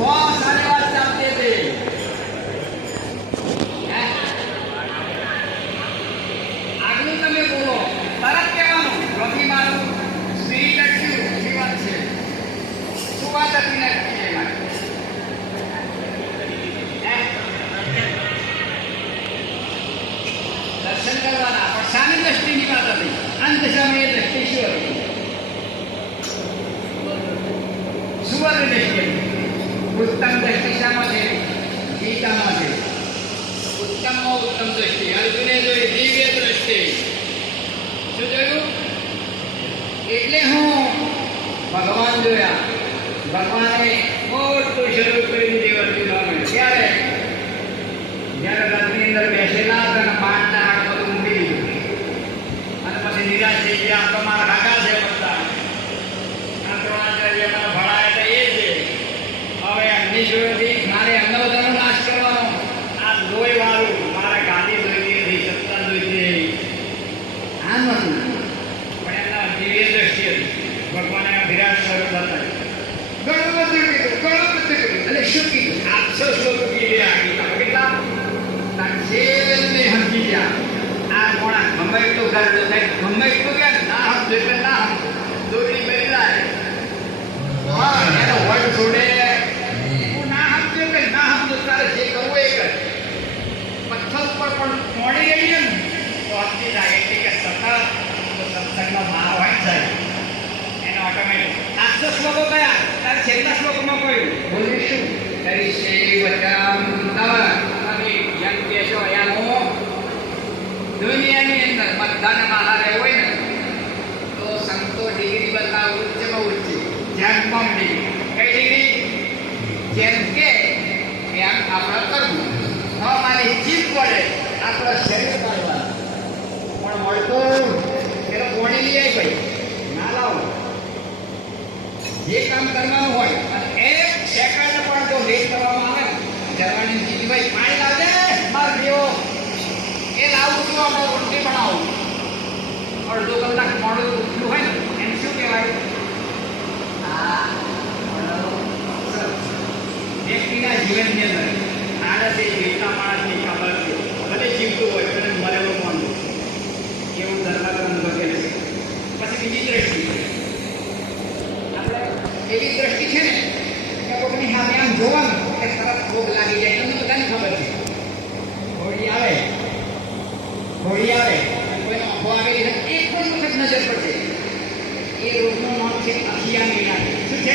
बहुत सारे बात चाहते थे આગળ તમે બોલો તરત કહેવાનું રવિ મારું સ્ત્રી લખ્યું એવી વાત છે શું વાત હતી લખી એમાં દર્શન કરવાના પણ શાની દ્રષ્ટિની વાત હતી અંત સમયે દ્રષ્ટિ શું હતી સુવર્ણ દ્રષ્ટિ ઉત્તમ દ્રષ્ટિ શામાં છે ગીતામાં છે ઉત્તમમાં ઉત્તમ દ્રષ્ટિ અર્જુને જોઈ દિવ્ય દ્રષ્ટિ શું જોયું એટલે હું ભગવાન જોયા ભગવાને મોટું શરૂ કરીને દેવર્ષિ નામે ત્યારે જ્યારે રથની અંદર બેસેલા હતા અને પાટના હાથ બધું મૂકી દીધું અને પછી નિરાશ થઈ ગયા તમારા કાકા છે બધા આ દ્રોણાચાર્યના ભણાયા હતા એ છે હવે એમની જોડેથી મારે એમનો બધાનો નાશ કરવાનો આ લોહી વાળું મારે ગાદી જોઈતી નથી સત્તા જોઈતી આમ હતું પણ એમના દિવ્ય દ્રષ્ટિ હતી ભગવાને વિરાટ સ્વરૂપ હતા ઘણું બધું એટલે શું કીધું 800 શ્લોક કીધા કેટલા છેલ્લે સમજી ગયા આ કોણા ગમે એટલું ઘર થાય ગમે એટલું ગયા ના સમજો એટલે ના સમજો દોરી બદલાય હા એનો વડ છોડે હું ના સમજો કે ના સમજો તારે જે કરવું એ કર પથ્થર ઉપર પણ મોડી ગઈ ને તો સમજી જાય એટલે કે સતત સત્સંગમાં માર હોય જાય એનો ઓટોમેટિક 800 શ્લોકો કયા તારે છેલ્લા શ્લોકમાં કહ્યું બોલ્યું શું કરીશે વચમ તવ એમ કહેશો એનો દુનિયાની અંદર બધાને માલા રહેવું હોય ને તો સંતો ડિગ્રી બતાવે ઉચ્ચમાં ઊંચી જેમ કમ ડિગ્રી કઈ ડિગ્રી જેમ કે એમ આપણે કરવું મારી જીભ પડે આપણો શરીર કરવાનું પણ મળતું પેલો કોણી લઈ આવી ભાઈ ના લાવો જે કામ કરવાનું હોય અને એક સેકન્ડ પણ જો લેટ કરવામાં આવે જર્મની જીતી ભાઈ પાણી લાવજે માર દેવો એ લાવું છું આપણે રોટલી બનાવું અડધો કલાક મોડું ઉઠલું હોય ને એમ શું કહેવાય વ્યક્તિના જીવનની અંદર આળસે જીવતા માણસની ખબર છે ભલે જીવતું હોય ભલે મરેલો માનવું એવું ધર્મગ્રંથ વગેરે છે પછી બીજી દ્રષ્ટિ આપણે એવી દ્રષ્ટિ છે ને કે કોઈની સામે આમ જોવાનું કે તરત ભોગ લાગી જાય તમને બધાને ખબર છે હોળી આવે કોઈનો અભો આવેલી એક જ વખત નજર પડશે એ રોગનું નામ છે અખિયા મીના શું છે